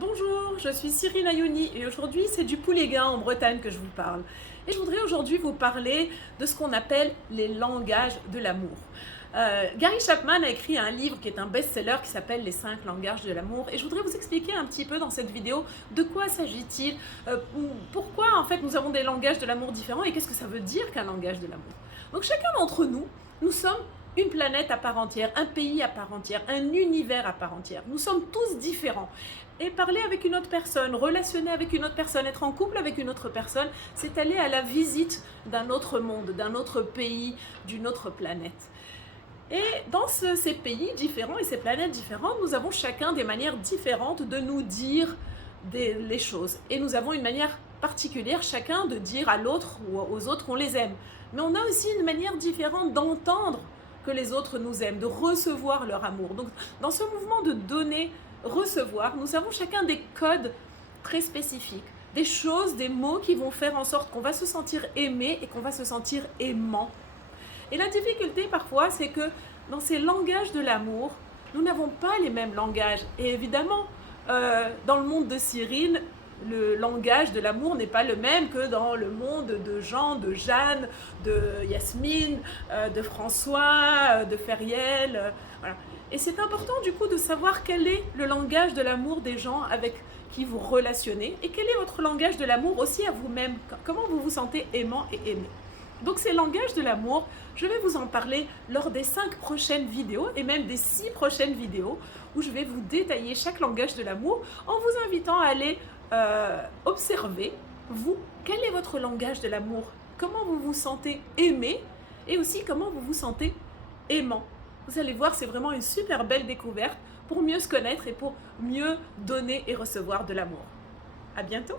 Bonjour, je suis Cyrine Ayouni et aujourd'hui c'est du Pouléguin en Bretagne que je vous parle. Et je voudrais aujourd'hui vous parler de ce qu'on appelle les langages de l'amour. Gary Chapman a écrit un livre qui est un best-seller qui s'appelle Les 5 langages de l'amour et je voudrais vous expliquer un petit peu dans cette vidéo de quoi s'agit-il, pourquoi en fait nous avons des langages de l'amour différents et qu'est-ce que ça veut dire qu'un langage de l'amour. Donc chacun d'entre nous, nous sommes une planète à part entière, un pays à part entière, un univers à part entière. Nous sommes tous différents. Et parler avec une autre personne, relationner avec une autre personne, être en couple avec une autre personne, c'est aller à la visite d'un autre monde, d'un autre pays, d'une autre planète. Et dans ces pays différents et ces planètes différentes, nous avons chacun des manières différentes de nous dire les choses. Et nous avons une manière particulière chacun de dire à l'autre ou aux autres qu'on les aime. Mais on a aussi une manière différente d'entendre que les autres nous aiment, de recevoir leur amour. Donc dans ce mouvement de donner, recevoir, nous avons chacun des codes très spécifiques, des choses, des mots qui vont faire en sorte qu'on va se sentir aimé et qu'on va se sentir aimant. Et la difficulté parfois, c'est que dans ces langages de l'amour, nous n'avons pas les mêmes langages. Et évidemment, dans le monde de Cyrine, le langage de l'amour n'est pas le même que dans le monde de Jean, de Jeanne, de Yasmine, de François, de Feriel. Voilà. Et c'est important du coup de savoir quel est le langage de l'amour des gens avec qui vous relationnez et quel est votre langage de l'amour aussi à vous-même, comment vous vous sentez aimant et aimé. Donc ces langages de l'amour, je vais vous en parler lors des 5 prochaines vidéos et même des 6 prochaines vidéos où je vais vous détailler chaque langage de l'amour en vous invitant à aller observer, vous, quel est votre langage de l'amour, comment vous vous sentez aimé et aussi comment vous vous sentez aimant. Vous allez voir, c'est vraiment une super belle découverte pour mieux se connaître et pour mieux donner et recevoir de l'amour. À bientôt!